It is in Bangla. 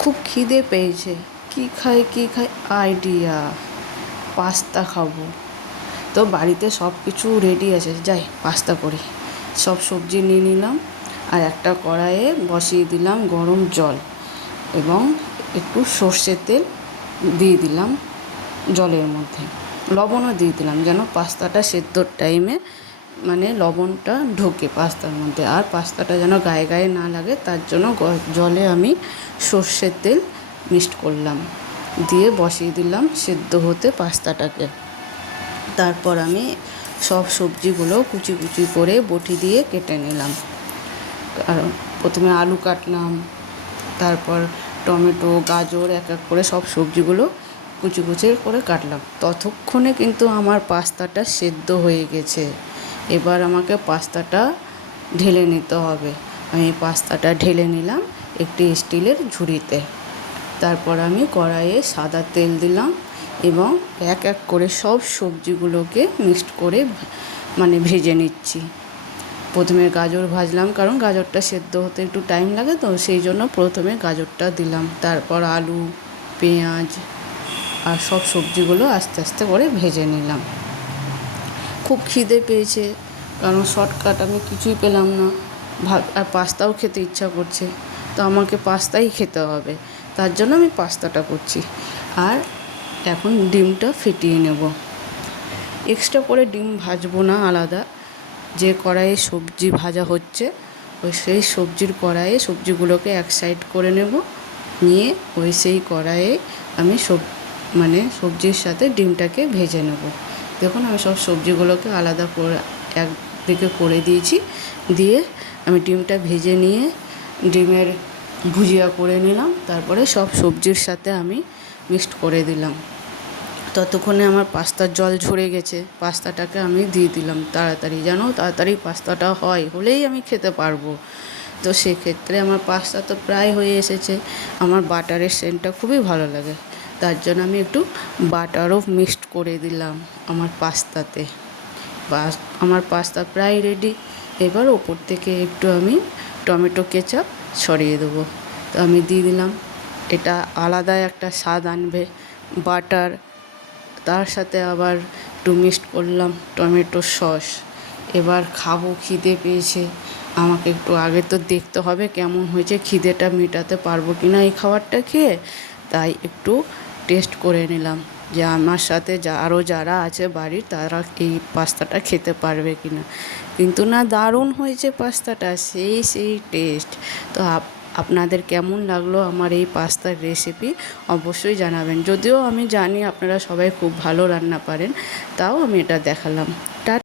খুব খিদে পেয়েছে, কী খাই আইডিয়া, পাস্তা খাবো। তো বাড়িতে সব কিছু রেডি আছে, যাই পাস্তা করি। সব সবজি নিয়ে নিলাম আর একটা কড়াইয়ে বসিয়ে দিলাম গরম জল এবং একটু সর্ষের তেল দিয়ে দিলাম জলের মধ্যে। লবণও দিয়ে দিলাম যেন পাস্তাটা সেদ্ধর টাইমে মানে লবণটা ঢোকে পাস্তার মধ্যে, আর পাস্তাটা যেন গায়ে গায়ে না লাগে তার জন্য জলে আমি সর্ষের তেল মিক্সড করলাম, দিয়ে বসিয়ে দিলাম সেদ্ধ হতে পাস্তাটাকে। তারপর আমি সব সবজিগুলো কুচি কুচি করে বটি দিয়ে কেটে নিলাম। আর প্রথমে আলু কাটলাম, তারপর টমেটো, গাজর এক এক করে সব সবজিগুলো কুচি কুচি করে কাটলাম। ততক্ষণে কিন্তু আমার পাস্তাটা সেদ্ধ হয়ে গেছে। এবার আমাকে পাস্তাটা ঢেলে নিতে হবে। আমি পাস্তাটা ঢেলে নিলাম একটি স্টিলের ঝুড়িতে। তারপর আমি কড়াইয়ে সাদা তেল দিলাম এবং এক এক করে সব সবজিগুলোকে মিক্সড করে ভেজে নিচ্ছি। প্রথমে গাজর ভাজলাম, কারণ গাজরটা সেদ্ধ হতে একটু টাইম লাগে, তো সেই জন্য প্রথমে গাজরটা দিলাম। তারপর আলু, পেঁয়াজ আর সব সবজিগুলো আস্তে আস্তে করে ভেজে নিলাম। খুব খিদে পেয়েছে, কারণ শর্টকাট আমি কিছুই পেলাম না। আর পাস্তাও খেতে ইচ্ছা করছে, তো আমাকে পাস্তাই খেতে হবে, তার জন্য আমি পাস্তাটা করছি। আর এখন ডিমটা ফেটিয়ে নেব। এক্সট্রা করে ডিম ভাজবো না আলাদা, যে কড়াইয়ে সবজি ভাজা হচ্ছে সেই সবজির কড়াইয়ে সবজিগুলোকে এক সাইড করে নেব, নিয়ে সেই কড়াইয়ে আমি সবজির সাথে ডিমটাকে ভেজে নেব। দেখুন আমি সব সবজিগুলোকে আলাদা করে একদিকে করে দিয়েছি, দিয়ে আমি ডিমটা ভেজে নিয়ে ডিমের ভুজিয়া করে নিলাম। তারপরে সব সবজির সাথে আমি মিক্সড করে দিলাম। ততক্ষণে আমার পাস্তার জল ঝরে গেছে, পাস্তাটাকে আমি দিয়ে দিলাম তাড়াতাড়ি, যেন তাড়াতাড়ি পাস্তাটা হলেই আমি খেতে পারবো। তো সেক্ষেত্রে আমার পাস্তা তো প্রায় হয়ে এসেছে। আমার বাটারের সেন্টটা খুবই ভালো লাগে, তার জন্য আমি একটু বাটারও মিক্সড করে দিলাম আমার পাস্তাতে। আমার পাস্তা প্রায় রেডি। এবার ওপর থেকে একটু আমি টমেটো কেচাপ ছড়িয়ে দেবো। তো আমি দিয়ে দিলাম, এটা আলাদা একটা স্বাদ আনবে। বাটার, তার সাথে আবার একটু মিক্সড করলাম টমেটো সস। এবার খাবো, খিদে পেয়েছে আমাকে, একটু আগে তো দেখতে হবে কেমন হয়েছে, খিদেটা মেটাতে পারবো কি না এই খাবারটা খেয়ে। তাই একটু টেস্ট করে নিলাম যে আমার সাথে আরও যারা আছে বাড়ির তারা এই পাস্তাটা খেতে পারবে কি না। কিন্তু না, দারুণ হয়েছে পাস্তাটা, সেই টেস্ট। তো আপনাদের কেমন লাগলো আমার এই পাস্তার রেসিপি অবশ্যই জানাবেন। যদিও আমি জানি আপনারা সবাই খুব ভালো রান্না পারেন, তাও আমি এটা দেখালাম।